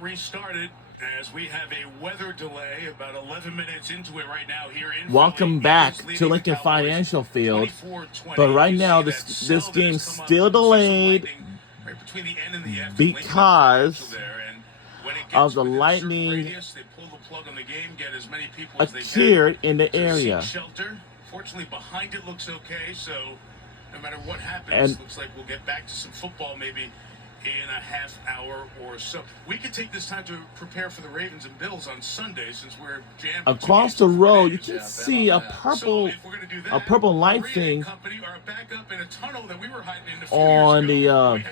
Restarted as we have a weather delay about 11 minutes into it right now here in Welcome back to Lincoln Financial Field. But right now, this game's still delayed because of the lightning appeared in the area. Fortunately, behind it looks okay, so no matter what happens, looks like we'll get back to some football maybe in a half hour or so. We could take this time to prepare for the Ravens and Bills on Sunday since we're jammed across the road. You can see a purple light thing on the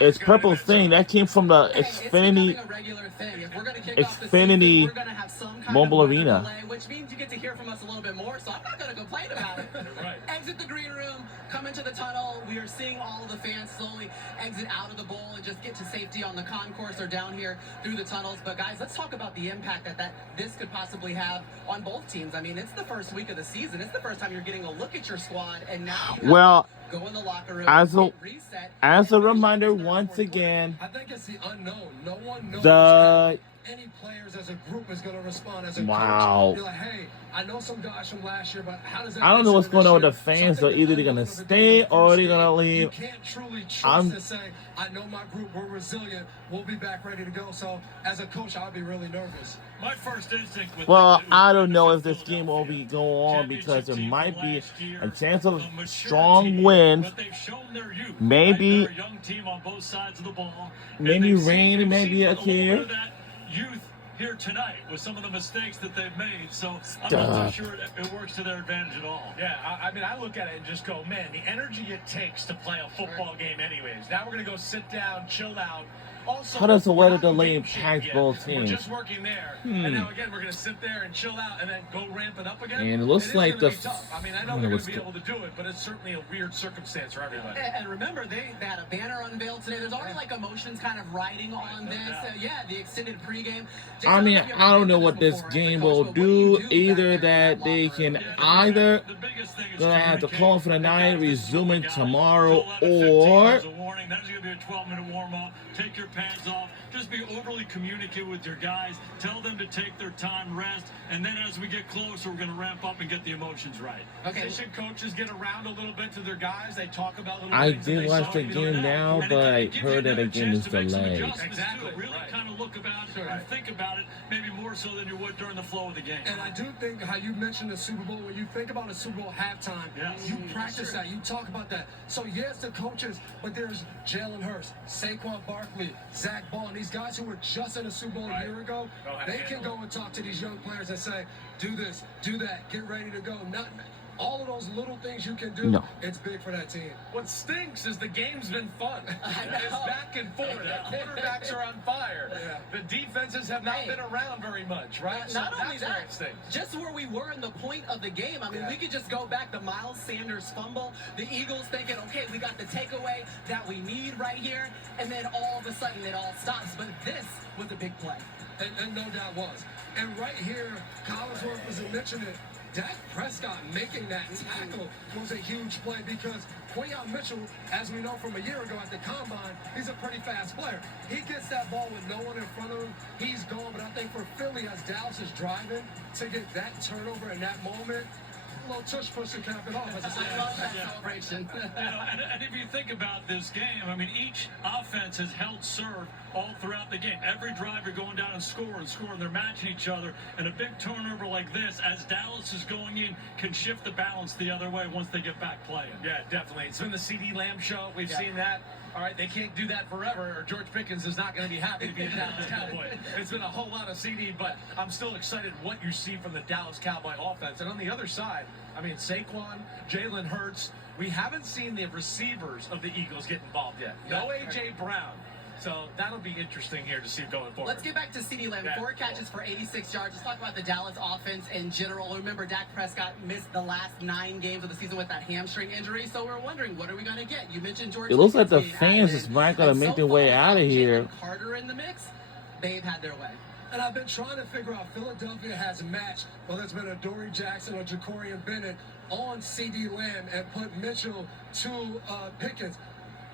it's purple thing that came from the Xfinity Mobile Arena. Which means you get to hear from us a little bit more, so I'm not going to complain about it. Right. Exit the green room, come into the tunnel. We are seeing all of the fans slowly exit out of the bowl and just get to safety on the concourse or down here through the tunnels. But guys, let's talk about the impact that this could possibly have on both teams. I mean, it's the first week of the season. It's the first time you're getting a look at your squad, and now you go in the locker room, as a reminder, once again, I think it's the unknown. No one knows any players as a group is going to respond as a coach. You're like, hey, I know some guys from last year, but how does that? I don't know what's going on with the fans. They're either going to stay or they're going to leave. You can't truly trust to say, I know my group, we're resilient, we'll be back ready to go. So as a coach, I'll be really nervous. My first instinct with I don't know if this game will be going on because there might be a chance of strong winds. Maybe rain, maybe a here. Youth here tonight with some of the mistakes that they've made, so I'm not so sure it works to their advantage at all. Yeah, I mean, I look at it and just go, man, the energy it takes to play a football game anyways. Now we're going to go sit down, chill out. Also, how does the weather delay impact both teams? We're just working there, and now again we're going to sit there and chill out, and then go ramp it up again. And it looks like tough. I mean, I know they're going to be able to do it, but it's certainly a weird circumstance for everybody. And remember, they had a banner unveiled today. There's already like emotions kind of riding on this. Yeah, the extended pregame. I mean, I don't know what this game will do. Either that they can either gonna have to call for the night, resuming tomorrow, or there's going to be a 12-minute warm-up. Take your pads off. Just be overly communicative with your guys. Tell them to take their time, rest, and then as we get closer, we're going to ramp up and get the emotions right. Okay. Position coaches get around a little bit to their guys. They talk about little I things did watch the game now, but I heard that the game is delayed. Exactly. Really kind of look about it and think about it, maybe more so than you would during the flow of the game. And I do think how you mentioned the Super Bowl, when you think about a Super Bowl halftime, you practice that, you talk about that. So yes, the coaches, but there's Jalen Hurts, Saquon Barkley, Zach Bond, these guys who were just in the Super Bowl a year ago, they can go and talk to these young players and say, do this, do that, get ready to go. All of those little things you can do, it's big for that team. What stinks is the game's been fun. It's back and forth. The quarterbacks are on fire. The defenses have not been around very much, right? Not only that, just where we were in the point of the game. I mean, we could just go back to Miles Sanders' fumble, the Eagles thinking, okay, we got the takeaway that we need right here, and then all of a sudden it all stops. But this was a big play. And no doubt was. And right here, Collinsworth was mentioning it. Dak Prescott making that tackle was a huge play because Quayon Mitchell, as we know from a year ago at the Combine, he's a pretty fast player. He gets that ball with no one in front of him, he's gone. But I think for Philly, as Dallas is driving, to get that turnover in that moment, a little tush push to cap it off. I love that celebration. And if you think about this game, I mean, each offense has held serve all throughout the game. Every drive you're going down and score, and they're matching each other. And a big turnover like this, as Dallas is going in, can shift the balance the other way once they get back playing. Yeah, definitely. It's been the CD Lamb show. We've seen that. All right, they can't do that forever, or George Pickens is not going to be happy to be a Dallas Cowboy. It's been a whole lot of CD, but I'm still excited what you see from the Dallas Cowboy offense. And on the other side, I mean, Saquon, Jalen Hurts, we haven't seen the receivers of the Eagles get involved yet. No A.J. Brown. So that'll be interesting here to see going forward. Let's get back to CeeDee Lamb. 4 catches for 86 yards. Let's talk about the Dallas offense in general. Remember, Dak Prescott missed the last 9 games of the season with that hamstring injury. So we're wondering, what are we going to get? You mentioned George. It looks like the fans is not going to make their way out of here. Carter in the mix. They've had their way. And I've been trying to figure out, Philadelphia has matched, whether it's been a Dory Jackson or Jacorian Bennett, on CeeDee Lamb and put Mitchell to Pickens.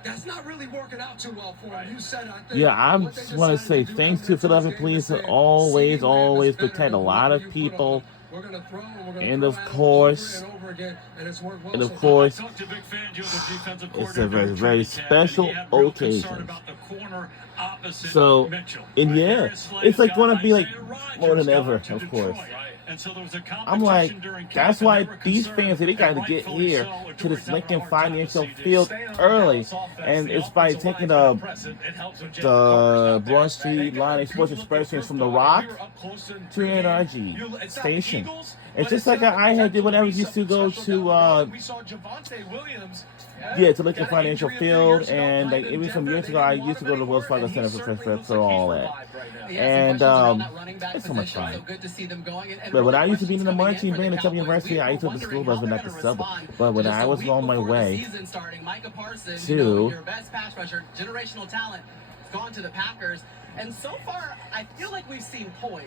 that's not really working out too well for him. You said, I think. Yeah, I what they just want to say decided to do thanks coming to into this Philadelphia game Police is for say, always, CeeDee Lamb always is better protect a than lot whatever of you put people. on him. We're going to throw and we're going to And throw of at him over course, and over again, and it's worked well and so of far. I course, talked to Vic Fangio, the defensive it's coordinator, a very, during very training camp, and he special had real concern occasion. about the corner opposite So, Mitchell. and yeah, Darius Slay's it's like got going to be like Isaiah more than Rodgers ever, gone to of course. Detroit. And so there was a I'm like, competition during camp, that's and why they were these concerned, fans, they got and to get rightfully here so, to this Detroit's having a Lincoln hard time Financial with CD. Field Stay on early. Dallas offense. And The it's by offensive taking line's been the impressive. It helps when Jalen Carter's not there. Broad They Street got line a exposure good-looking expressions from the football. Rock We were up close in to pregame. NRG It's not the station. Eagles, It's but just like got the I had did potential when I to be used to something go special down the to road. We saw Javonte Williams. yeah, to Lincoln Got an Financial injury a few Field, years ago, and played like in even some Denver. years They ago, I didn't want used to him go to Wells anymore, Fargo and Center he for certainly looks like all he's that. revived right now. Yeah, And some questions around that running back it's so much position, fun. so good to see them going. And But when really I used to be in questions the coming marching for the band at Trump Cowboys. University, I We took the were school wondering bus, how but they're not the gonna subway. respond But when to just I a was week on my before the way season starting. Micah Parsons, to your best pass rusher, generational talent, has gone to the Packers. And so far, I feel like we've seen poise.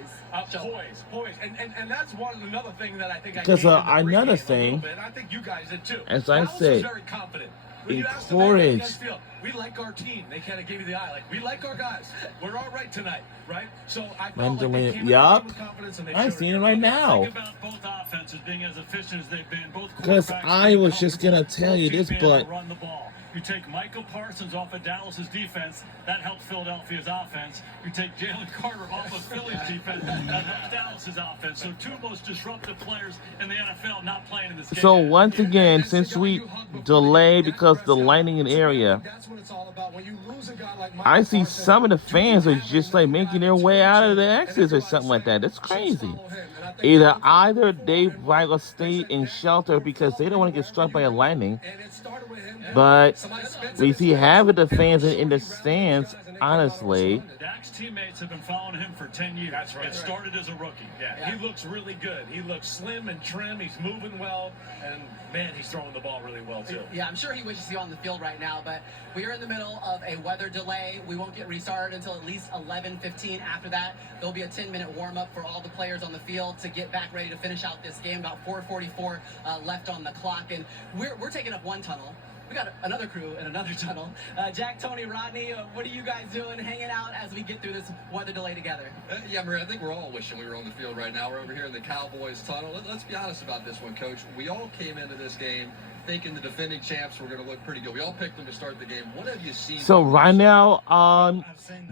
Poise. And that's another thing that I think I because gained in the another pregame a little thing, bit, and I think you guys did too. as I Dallas was said, very confident. When you asked them, "Hey, how do you guys encourage. feel?" We like our team. They kind of gave you the eye, like we like our guys. We're all right tonight, right? So I felt like they came in Yup. with confidence, and they I showed seen it. it right The now. thing about both offenses being as efficient as they've been, both Because quarterbacks I being was just gonna comfortable, tell you both this, teams being able but to run the ball. You take Michael Parsons off of Dallas's defense, that helps Philadelphia's offense. You take Jalen Carter off of Philly's defense, that helps Dallas's offense. So two most disruptive players in the NFL not playing in this game. so once again, since we delay because the lighting in area, That's what it's all about. When you lose a guy like I Michael see Parsons, some of the fans are you have just a like guy making their that's way out of the and exits or everybody's something like that. saying, That's just crazy. follow him. And I think Either they probably gonna stay in shelter because they don't want to get struck by a lightning. and it started with him. But Somebody spits we in see his face. half of the And I'm fans sure in the he rallied those stands, guys and they came out honestly. responded. Dak's teammates have been following him for 10 years. That's right. It started as a rookie. Yeah. He looks really good. He looks slim and trim. He's moving well. And, man, he's throwing the ball really well, too. Yeah, I'm sure he wishes he was on the field right now, but we are in the middle of a weather delay. We won't get restarted until at least 11:15. After that, there'll be a 10-minute warm-up for all the players on the field to get back ready to finish out this game. About 4:44 left on the clock, and we're taking up one tunnel. We got another crew in another tunnel. Jack, Tony, Rodney, what are you guys doing hanging out as we get through this weather delay together? Yeah, Maria, I think we're all wishing we were on the field right now. We're over here in the Cowboys tunnel. Let's be honest about this one, Coach. We all came into this game thinking the defending champs were going to look pretty good. We all picked them to start the game. What have you seen? So right now,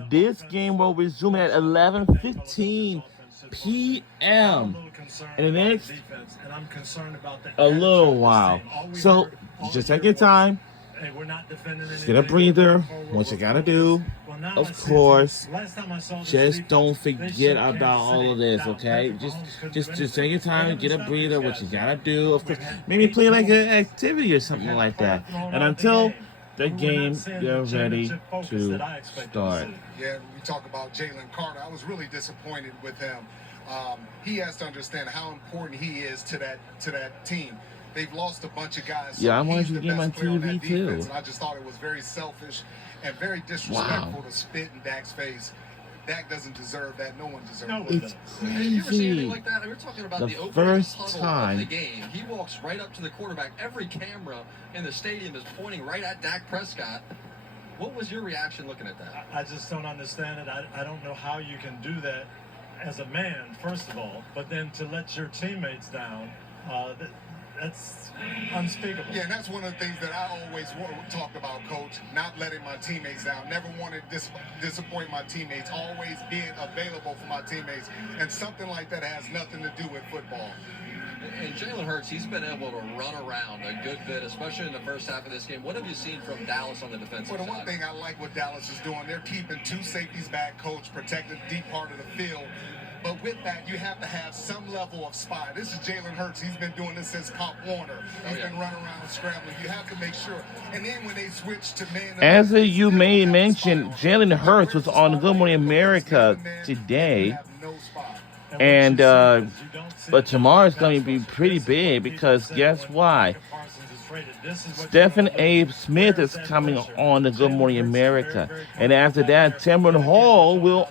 this game will resume at 11:15 p.m. in the next a little while. So just take your time. Just get a breather. What you gotta do, of course, just don't forget about all of this, okay? Just take your time and get a breather. What you gotta do, of course, maybe play like an activity or something like that. And until the game, you're ready to start. Yeah, we talk about Jalen Carter. I was really disappointed with him. He has to understand how important he is to that team. They've lost a bunch of guys. So Yeah, I wanted he's you to the get my best player on that TV too. defense, and I just thought it was very selfish and very disrespectful to spit in Dak's face. Dak doesn't deserve that. No one deserves that. It's Have you ever seen anything crazy. like that? We're talking about The the opening first huddle time- of the game. He walks right up to the quarterback. Every camera in the stadium is pointing right at Dak Prescott. What was your reaction looking at that? I just don't understand it. I don't know how you can do that as a man, first of all, but then to let your teammates down, that's unspeakable. Yeah, and that's one of the things that I always talk about, Coach. Not letting my teammates down. Never wanted to disappoint my teammates. Always being available for my teammates. And something like that has nothing to do with football. And Jalen Hurts, he's been able to run around a good bit, especially in the first half of this game. What have you seen from Dallas on the defensive Well, the side? one thing I like what Dallas is doing, they're keeping two safeties back, Coach, protecting the deep part of the field. But with that, you have to have some level of spy. This is Jalen Hurts. He's been doing this since Cop Warner. He's been running around scrambling. You have to make sure. And then when they switch to man, As you may mention, Jalen Hurts was on Good Morning America today, and but tomorrow's going to be pretty big because guess why? Stephen A. Smith is coming on the Good Morning America, and after that, Tamron Hall will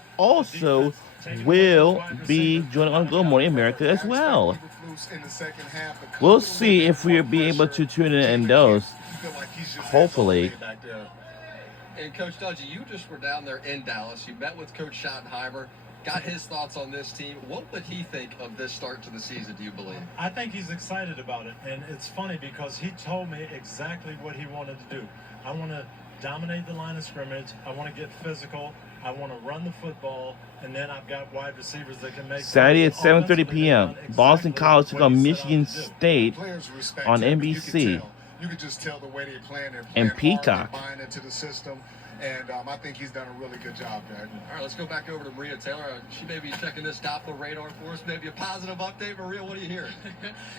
be joining on Good Morning America as well. We'll see if we'll be able to tune in those. feel like he's just Hopefully. back there. And Coach Dudgy, you just were down there in Dallas. You met with Coach Schottenheimer, got his thoughts on this team. What would he think of this start to the season, do you believe? I think he's excited about it. And it's funny because he told me exactly what he wanted to do. I want to dominate the line of scrimmage. I want to get physical. I want to run the football. And then I've got wide receivers that can make... Saturday at 7:30 Offensively, p.m. exactly Boston College took what on he set out Michigan to do. State Players respect on him. NBC. You could just tell the way they're playing. They're And playing hard, Peacock. they're buying into the system. And I think he's done a really good job there. All right, let's go back over to Maria Taylor. She may be checking this Doppler radar for us. Maybe a positive update. Maria, what are you hearing?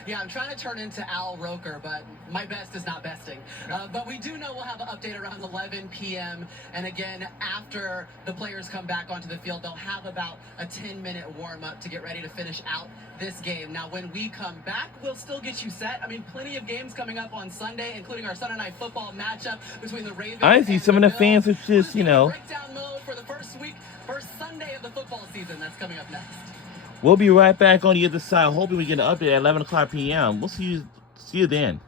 Yeah, I'm trying to turn into Al Roker, but my best is not besting. But we do know we'll have an update around 11 p.m. And again, after the players come back onto the field, they'll have about a 10-minute warm-up to get ready to finish out this game. Now, when we come back, we'll still get you set. I mean, plenty of games coming up on Sunday, including our Sunday night football matchup between the Ravens I see and some of the Bills. fans are just, you know, Breakdown mode for the first Sunday of the football season. That's coming up next. we'll be right back on the other side. Hoping we get an update at 11 o'clock p.m. We'll see you then.